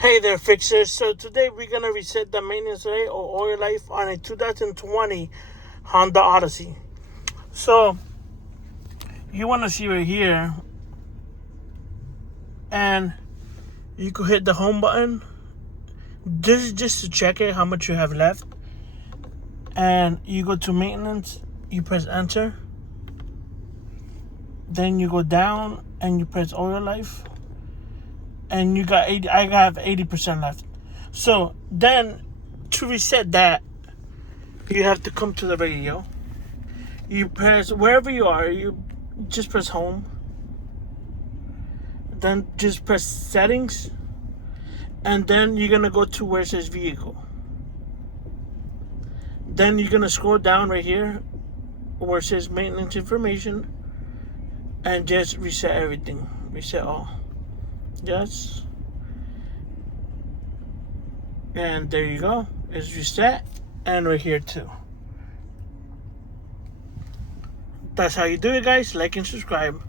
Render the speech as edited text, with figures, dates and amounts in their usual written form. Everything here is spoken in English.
Hey there, fixers. So today we're going to reset the maintenance rate or oil life on a 2020 Honda Odyssey. So you want to see right here, and you could hit the home button. This is just to check it, how much you have left. And you go to maintenance, you press enter. Then you go down and you press oil life. And you got 80, I have 80% left. So then to reset that, you have to come to the radio. You press wherever you are, you just press home. Then just press settings. And then you're gonna go to where it says vehicle. Then you're gonna scroll down right here where it says maintenance information and just reset everything. Reset all. Yes. And there you go. It's reset. And right here too. That's how you do it, guys. Like and subscribe.